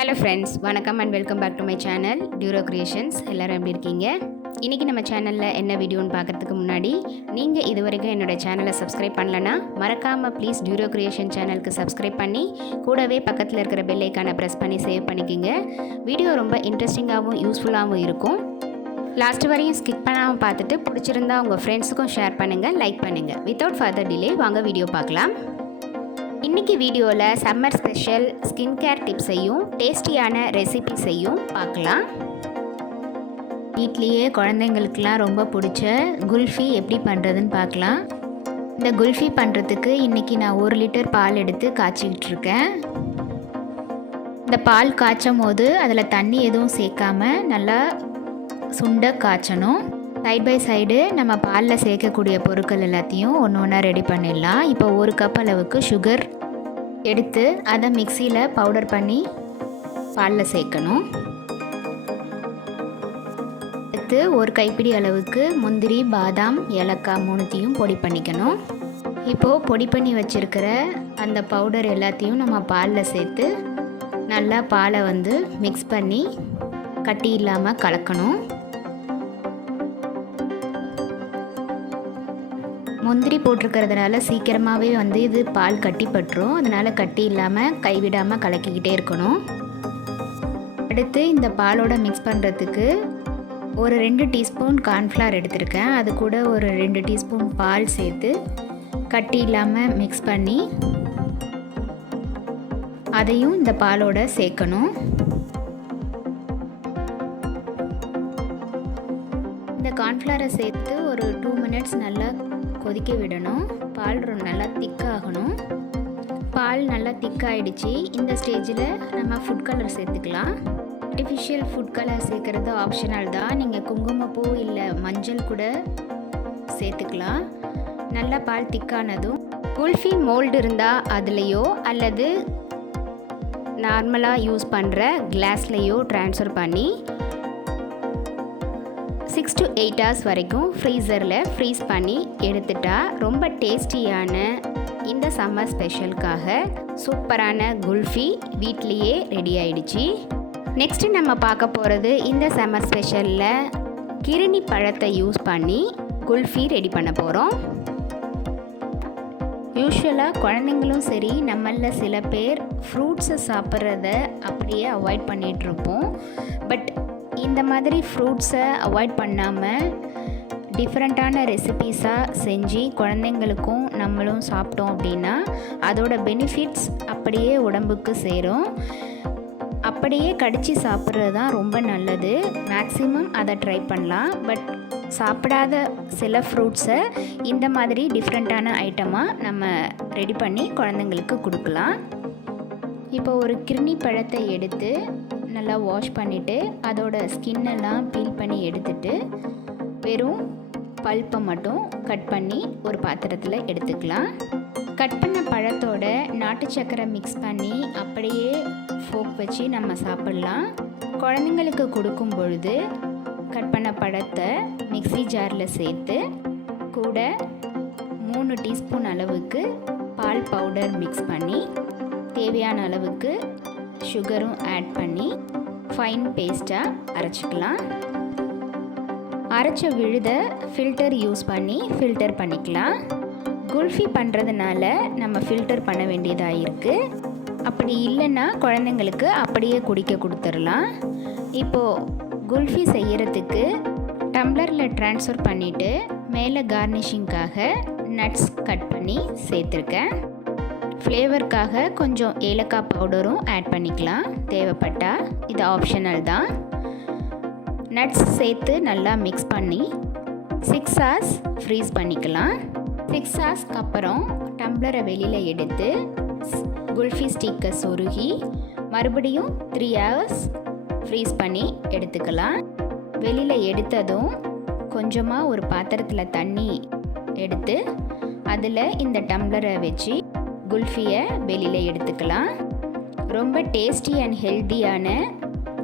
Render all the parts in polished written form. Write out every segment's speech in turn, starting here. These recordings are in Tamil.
ஹலோ ஃப்ரெண்ட்ஸ், வணக்கம் and welcome back to my channel Duro Creations. எல்லோரும் எப்படி இருக்கீங்க? இன்றைக்கி நம்ம சேனலில் என்ன வீடியோன்னு பார்க்குறதுக்கு முன்னாடி நீங்கள் இது வரைக்கும் என்னோடய சேனலை சப்ஸ்கிரைப் பண்ணலன்னா மறக்காமல் ப்ளீஸ் Duro Creations சேனலுக்கு சப்ஸ்கிரைப் பண்ணி கூடவே பக்கத்தில் இருக்கிற பெல் ஐக்கானை ப்ரெஸ் பண்ணி சேவ் பண்ணிக்கிங்க. வீடியோ ரொம்ப இன்ட்ரெஸ்டிங்காகவும் யூஸ்ஃபுல்லாகவும் இருக்கும். லாஸ்ட் வரையும் ஸ்கிப் பண்ணாமல் பார்த்துட்டு பிடிச்சிருந்தா உங்கள் ஃப்ரெண்ட்ஸுக்கும் ஷேர் பண்ணுங்கள், லைக் பண்ணுங்கள். வித்தவுட் ஃபர்தர் டிலே வாங்க வீடியோ பார்க்கலாம். இன்றைக்கி வீடியோவில் சம்மர் ஸ்பெஷல் ஸ்கின் கேர் டிப்ஸையும் டேஸ்டியான ரெசிபிஸையும் பார்க்கலாம். வீட்லேயே குழந்தைங்களுக்கெலாம் ரொம்ப பிடிச்ச குல்ஃபி எப்படி பண்ணுறதுன்னு பார்க்கலாம். இந்த குல்ஃபி பண்ணுறதுக்கு இன்றைக்கி நான் 1 லிட்டர் பால் எடுத்து காய்ச்சிக்கிட்டு இருக்கேன். இந்த பால் காய்ச்சும் போது அதில் தண்ணி எதுவும் சேர்க்காம நல்லா சுண்ட காய்ச்சணும். சைட் பை சைடு நம்ம பாலில் சேர்க்கக்கூடிய பொருட்கள் எல்லாத்தையும் ஒன்று ஒன்றா ரெடி பண்ணிடலாம். இப்போ 1 கப் அளவுக்கு சுகர் எடுத்து அதை மிக்சியில் பவுடர் பண்ணி பாலில் சேர்க்கணும். அடுத்து 1 கைப்பிடி அளவுக்கு முந்திரி, பாதாம், ஏலக்காய் 3த்தையும் பொடி பண்ணிக்கணும். இப்போது பொடி பண்ணி வச்சுருக்கிற அந்த பவுடர் எல்லாத்தையும் நம்ம பாலில் சேர்த்து நல்லா பாலை மிக்ஸ் பண்ணி கட்டி இல்லாமல் கலக்கணும். முந்திரி போட்டிருக்கிறதுனால சீக்கிரமாகவே இது பால் கட்டி பட்டுரும். அதனால் கட்டி இல்லாமல் கைவிடாமல் கலக்கிக்கிட்டே இருக்கணும். அடுத்து இந்த பாலோட மிக்ஸ் பண்ணுறதுக்கு ஒரு 2 டீஸ்பூன் கார்ன்ஃப்ளவர் எடுத்திருக்கேன். அது கூட ஒரு 2 டீஸ்பூன் பால் சேர்த்து கட்டி இல்லாமல் மிக்ஸ் பண்ணி அதையும் இந்த பாலோட சேர்க்கணும். இந்த கார்ன்ஃப்ளவரை சேர்த்து ஒரு 2 மினிட்ஸ் நல்லா கொதிக்க விடணும். பால் நல்லா திக்காகணும். பால் நல்லா திக்காயிடுச்சு. இந்த ஸ்டேஜில் நம்ம ஃபுட் கலர் சேர்த்துக்கலாம். ஆர்டிஃபிஷியல் ஃபுட் கலர் சேர்க்குறது ஆப்ஷனல் தான். நீங்கள் குங்குமப்பூ இல்லை மஞ்சள் கூட சேர்த்துக்கலாம். நல்லா பால் திக்கானதும் குல்ஃபி மோல்டு இருந்தால் அதுலேயோ அல்லது நார்மலாக யூஸ் பண்ணுற கிளாஸ்லேயோ ட்ரான்ஸ்ஃபர் பண்ணி 6 to 8 hours வரைக்கும் ஃப்ரீசரில் ஃப்ரீஸ் பண்ணி எடுத்துட்டா ரொம்ப டேஸ்டியான இந்த சம்மர் ஸ்பெஷலுக்காக சூப்பரான குல்ஃபி வீட்லேயே ரெடி ஆயிடுச்சு. நெக்ஸ்ட்டு நம்ம பார்க்க போகிறது இந்த சம்மர் ஸ்பெஷலில் கிருணி பழத்தை யூஸ் பண்ணி குல்ஃபி ரெடி பண்ண போகிறோம். யூஸ்வலாக குழந்தைங்களும் சரி, நம்மளில் சில பேர் ஃப்ரூட்ஸை சாப்பிட்றத அப்படியே அவாய்ட் பண்ணிகிட்ருப்போம். பட் இந்த மாதிரி ஃப்ரூட்ஸை அவாய்ட் பண்ணாமல் டிஃப்ரெண்ட்டான ரெசிபீஸாக செஞ்சு குழந்தைங்களுக்கும் நம்மளும் சாப்பிட்டோம் அப்படின்னா அதோட பெனிஃபிட்ஸ் அப்படியே உடம்புக்கு சேரும். அப்படியே கடித்து சாப்பிட்றது தான் ரொம்ப நல்லது. மேக்ஸிமம் அதை ட்ரை பண்ணலாம். பட் சாப்பிடாத சில ஃப்ரூட்ஸை இந்த மாதிரி டிஃப்ரெண்ட்டான ஐட்டமாக நம்ம ரெடி பண்ணி குழந்தைங்களுக்கு கொடுக்கலாம். இப்போ ஒரு கிருணி பழத்தை எடுத்து நல்லா வாஷ் பண்ணிவிட்டு அதோட ஸ்கின்னெல்லாம் பீல் பண்ணி எடுத்துட்டு வெறும் பல்ப்பை மட்டும் கட் பண்ணி ஒரு பாத்திரத்தில் எடுத்துக்கலாம். கட் பண்ண பழத்தோட நாட்டு சக்கரை மிக்ஸ் பண்ணி அப்படியே ஃபோக் வச்சு நம்ம சாப்பிட்லாம். குழந்தைங்களுக்கு கொடுக்கும் பொழுது கட் பண்ண பழத்தை மிக்ஸி ஜாரில் சேர்த்து கூட 3 டீஸ்பூன் அளவுக்கு பால் பவுடர் மிக்ஸ் பண்ணி தேவையான அளவுக்கு சுகரும் ஆட் பண்ணி ஃபைன் பேஸ்ட்டாக அரைச்சிக்கலாம். அரைச்ச விழுதை ஃபில்டர் யூஸ் பண்ணி ஃபில்டர் பண்ணிக்கலாம். குல்ஃபி பண்ணுறதுனால நம்ம ஃபில்டர் பண்ண வேண்டியதாக இருக்குது. அப்படி இல்லைன்னா குழந்தைங்களுக்கு அப்படியே குடிக்க கொடுத்துடலாம். இப்போது குல்ஃபி செய்கிறதுக்கு டம்ளரில் ட்ரான்ஸ்ஃபர் பண்ணிவிட்டு மேலே கார்னிஷிங்காக நட்ஸ் கட் பண்ணி சேர்த்துருக்கேன். ஃப்ளேவருக்காக கொஞ்சம் ஏலக்காய் பவுடரும் ஆட் பண்ணிக்கலாம் தேவைப்பட்டால். இது ஆப்ஷனல் தான். நட்ஸ் சேர்த்து நல்லா மிக்ஸ் பண்ணி 6 hours ஃப்ரீஸ் பண்ணிக்கலாம். 6 ஹவர்ஸ்க்கு அப்புறம் டம்ளரை வெளியில் எடுத்து குல்ஃபி ஸ்டிக்கை சொருகி மறுபடியும் 3 hours ஃப்ரீஸ் பண்ணி எடுத்துக்கலாம். வெளியில் எடுத்ததும் கொஞ்சமாக ஒரு பாத்திரத்தில் தண்ணி எடுத்து அதில் இந்த டம்ளரை வச்சு குல்ஃபியை வெளியில் எடுத்துக்கலாம். ரொம்ப டேஸ்டி அண்ட் ஹெல்த்தியான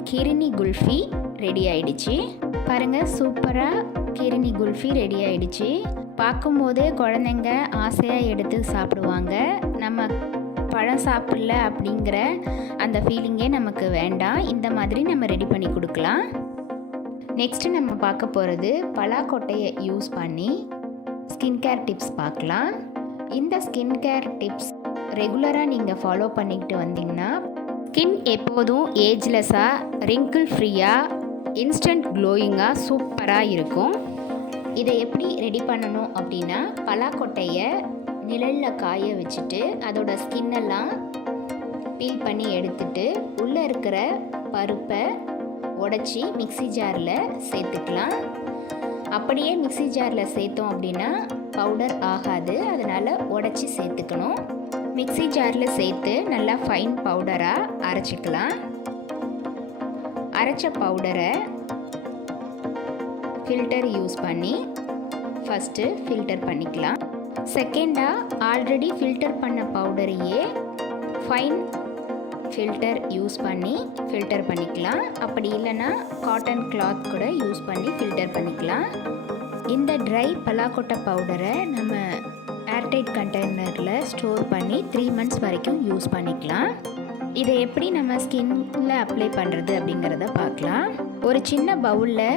கிருணி குல்ஃபி ரெடி ஆயிடுச்சு. பாருங்கள், சூப்பராக கிருணி குல்ஃபி ரெடி ஆயிடுச்சு. பார்க்கும்போதே குழந்தைங்க ஆசையாக எடுத்து சாப்பிடுவாங்க. நம்ம பழம் சாப்பிடல அப்படிங்கிற அந்த ஃபீலிங்கே நமக்கு வேண்டாம். இந்த மாதிரி நம்ம ரெடி பண்ணி கொடுக்கலாம். நெக்ஸ்ட்டு நம்ம பார்க்க போகிறது பலாக்கொட்டையை யூஸ் பண்ணி ஸ்கின் கேர் டிப்ஸ் பார்க்கலாம். இந்த ஸ்கின் கேர் டிப்ஸ் ரெகுலராக நீங்கள் ஃபாலோ பண்ணிக்கிட்டு வந்தீங்கன்னா ஸ்கின் எப்போதும் ஏஜ்லெஸ்ஸாக, ரிங்கிள் ஃப்ரீயாக, இன்ஸ்டன்ட் க்ளோயிங்காக சூப்பராக இருக்கும். இதை எப்படி ரெடி பண்ணணும் அப்படின்னா, பலாக்கொட்டையை நிழலில் காய வச்சுட்டு அதோட ஸ்கின்னெல்லாம் பீல் பண்ணி எடுத்துட்டு உள்ளே இருக்கிற பருப்பை உடச்சி மிக்ஸி ஜாரில் சேர்த்துக்கலாம். அப்படியே மிக்ஸி ஜாரில் சேர்த்தோம் அப்படின்னா பவுடர் ஆகாது, அதனால் உடச்சி சேர்த்துக்கணும். மிக்ஸி ஜாரில் சேர்த்து நல்லா ஃபைன் பவுடராக அரைச்சிக்கலாம். அரைச்ச பவுடரை ஃபில்டர் யூஸ் பண்ணி ஃபஸ்ட்டு ஃபில்டர் பண்ணிக்கலாம். செகண்டாக ஆல்ரெடி ஃபில்டர் பண்ண பவுடரையே ஃபைன் ஃபில்டர் யூஸ் பண்ணி ஃபில்டர் பண்ணிக்கலாம். அப்படி இல்லைன்னா காட்டன் கிளாத் கூட யூஸ் பண்ணி ஃபில்டர் பண்ணிக்கலாம். இந்த ட்ரை பலாக்கொட்டை பவுடரை நம்ம ஏர்டைட் கண்டெய்னரில் ஸ்டோர் பண்ணி 3 months வரைக்கும் யூஸ் பண்ணிக்கலாம். இதை எப்படி நம்ம ஸ்கின்ல அப்ளை பண்ணுறது அப்படிங்கிறத பார்க்கலாம். ஒரு சின்ன பவுலில்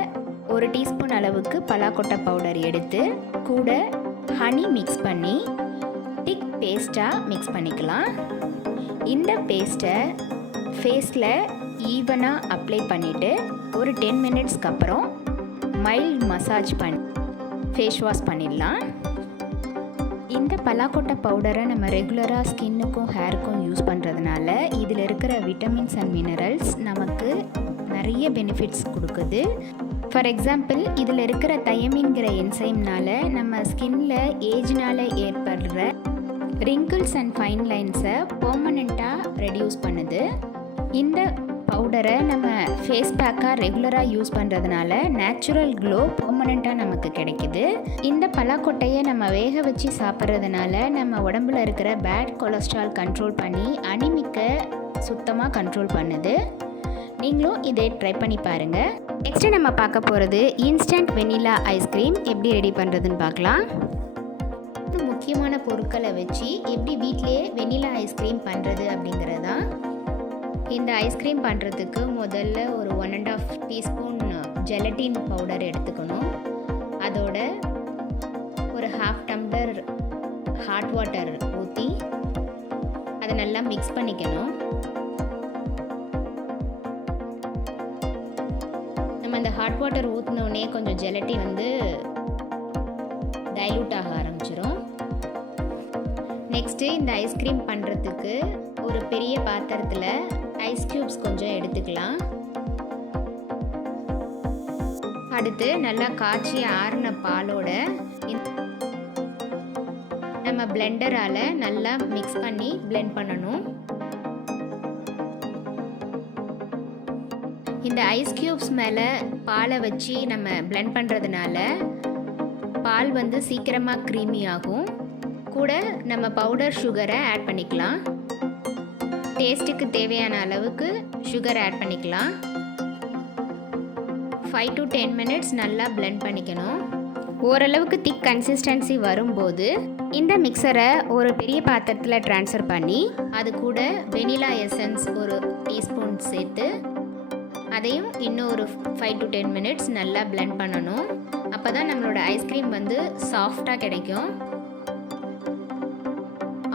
1 டீஸ்பூன் அளவுக்கு பலாக்கொட்டை பவுடர் எடுத்து கூட ஹனி மிக்ஸ் பண்ணி திக் பேஸ்ட்டாக மிக்ஸ் பண்ணிக்கலாம். இந்த பேஸ்ட்டை ஃபேஸில் ஈவனாக அப்ளை பண்ணிவிட்டு ஒரு 10 minutesக்கு அப்புறம் மைல்ட் மசாஜ் பண்ணி ஃபேஸ் வாஷ் பண்ணிடலாம். இந்த பலாக்கொட்டை பவுடரை நம்ம ரெகுலராக ஸ்கின்னுக்கும் ஹேருக்கும் யூஸ் பண்ணுறதுனால இதில் இருக்கிற விட்டமின்ஸ் அண்ட் மினரல்ஸ் நமக்கு நிறைய பெனிஃபிட்ஸ் கொடுக்குது. ஃபார் எக்ஸாம்பிள், இதில் இருக்கிற தயமின்கிற என்சைம்னால் நம்ம ஸ்கின்ல ஏஜ்னால் ஏற்படுற ரிங்கிள்ஸ் அண்ட் ஃபைன் லைன்ஸை பெர்மனெண்ட்டாக ரெடியூஸ் பண்ணுது. இந்த பவுடரை நம்ம ஃபேஸ் பேக்காக ரெகுலராக யூஸ் பண்ணுறதுனால நேச்சுரல் க்ளோ பெர்மனெண்ட்டாக நமக்கு கிடைக்குது. இந்த பலாக்கொட்டையை நம்ம வேக வச்சு சாப்பிட்றதுனால நம்ம உடம்புல இருக்கிற பேட் கொலஸ்ட்ரால் கண்ட்ரோல் பண்ணி அனிமிக்கை சுத்தமாக கண்ட்ரோல் பண்ணுது. நீங்களும் இதை ட்ரை பண்ணி பாருங்கள். நெக்ஸ்ட்டு நம்ம பார்க்க போகிறது இன்ஸ்டன்ட் வெனிலா ஐஸ்கிரீம் எப்படி ரெடி பண்ணுறதுன்னு பார்க்கலாம். இது முக்கியமான பொருட்களை வச்சு எப்படி வீட்டிலேயே வெனிலா ஐஸ்கிரீம் பண்ணுறது அப்படிங்கிறது தான். இந்த ஐஸ்கிரீம் பண்ணுறதுக்கு முதல்ல ஒரு 1.5 டீஸ்பூன் ஜெலட்டின் பவுடர் எடுத்துக்கணும். அதோட ஒரு 1/2 டம்ளர் ஹாட் வாட்டர் ஊற்றி அதை நல்லா மிக்ஸ் பண்ணிக்கணும். நம்ம இந்த ஹாட் வாட்டர் ஊற்றினோடனே கொஞ்சம் ஜெலட்டின் டைலூட் ஆக ஆரம்பிச்சிடும். நெக்ஸ்ட்டு இந்த ஐஸ்கிரீம் பண்ணுறதுக்கு ஒரு பெரிய பாத்திரத்தில் ஐஸ் க்யூப்ஸ் கொஞ்சம் எடுத்துக்கலாம். அடுத்து நல்லா காய்ச்சி ஆறின பாலோட நம்ம பிளெண்டரால் நல்லா மிக்ஸ் பண்ணி பிளெண்ட் பண்ணணும். இந்த ஐஸ் க்யூப்ஸ் மேலே பாலை வச்சு நம்ம பிளெண்ட் பண்ணுறதுனால பால் சீக்கிரமாக க்ரீமி ஆகும். கூட நம்ம பவுடர் சுகரை ஆட் பண்ணிக்கலாம். டேஸ்ட்டுக்கு தேவையான அளவுக்கு சுகர் ஆட் பண்ணிக்கலாம். 5 to 10 minutes நல்லா பிளெண்ட் பண்ணிக்கணும். ஓரளவுக்கு திக் கன்சிஸ்டன்சி வரும்போது இந்த மிக்சரை ஒரு பெரிய பாத்திரத்தில் ட்ரான்ஸ்ஃபர் பண்ணி அது கூட வெனிலா எசன்ஸ் ஒரு டீஸ்பூன் சேர்த்து அதையும் இன்னும் ஒரு 5 to 10 minutes நல்லா பிளெண்ட் பண்ணணும். அப்போ தான் நம்மளோட ஐஸ்கிரீம் சாஃப்டாக கிடைக்கும்.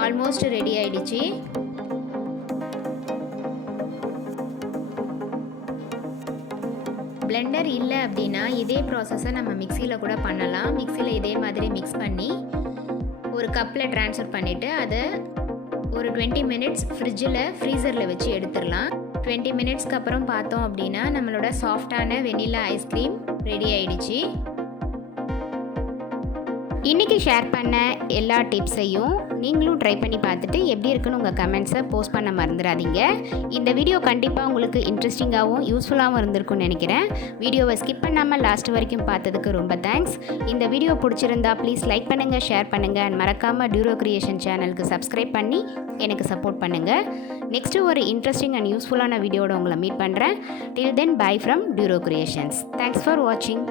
ஆல்மோஸ்ட் ரெடி ஆயிடுச்சு. பிளெண்டர் இல்லை அப்படின்னா இதே ப்ராசஸை நம்ம மிக்சியில் கூட பண்ணலாம். மிக்சியில் இதே மாதிரி மிக்ஸ் பண்ணி ஒரு கப்பில் ட்ரான்ஸ்ஃபர் பண்ணிவிட்டு அதை ஒரு 20 minutes ஃப்ரீசரில் வச்சு எடுத்துடலாம். 20 minutesக்கு அப்புறம் பார்த்தோம் அப்படின்னா நம்மளோட சாஃப்டான வெனிலா ஐஸ்கிரீம் ரெடி ஆயிடுச்சு. இன்றைக்கி ஷேர் பண்ண எல்லா டிப்ஸையும் நீங்களும் ட்ரை பண்ணி பார்த்துட்டு எப்படி இருக்குன்னு உங்கள் கமெண்ட்ஸை போஸ்ட் பண்ண மறந்துடாதீங்க. இந்த வீடியோ கண்டிப்பாக உங்களுக்கு இன்ட்ரெஸ்டிங்காகவும் யூஸ்ஃபுல்லாகவும் இருந்திருக்கும்னு நினைக்கிறேன். வீடியோவை ஸ்கிப் பண்ணாமல் லாஸ்ட் வரைக்கும் பார்த்ததுக்கு ரொம்ப தேங்க்ஸ். இந்த வீடியோ பிடிச்சிருந்தா ப்ளீஸ் லைக் பண்ணுங்கள், ஷேர் பண்ணுங்கள் அண்ட் மறக்காமல் டியூரோ கிரியேஷன் சேனலுக்கு சப்ஸ்கிரைப் பண்ணி எனக்கு சப்போர்ட் பண்ணுங்கள். நெக்ஸ்ட்டு ஒரு இன்ட்ரெஸ்டிங் அண்ட் யூஸ்ஃபுல்லான வீடியோட உங்களை மீட் பண்ணுறேன். டில் தென் பை ஃப்ரம் டியூரோ கிரியேஷன்ஸ். தேங்க்ஸ் ஃபார் வாட்சிங்.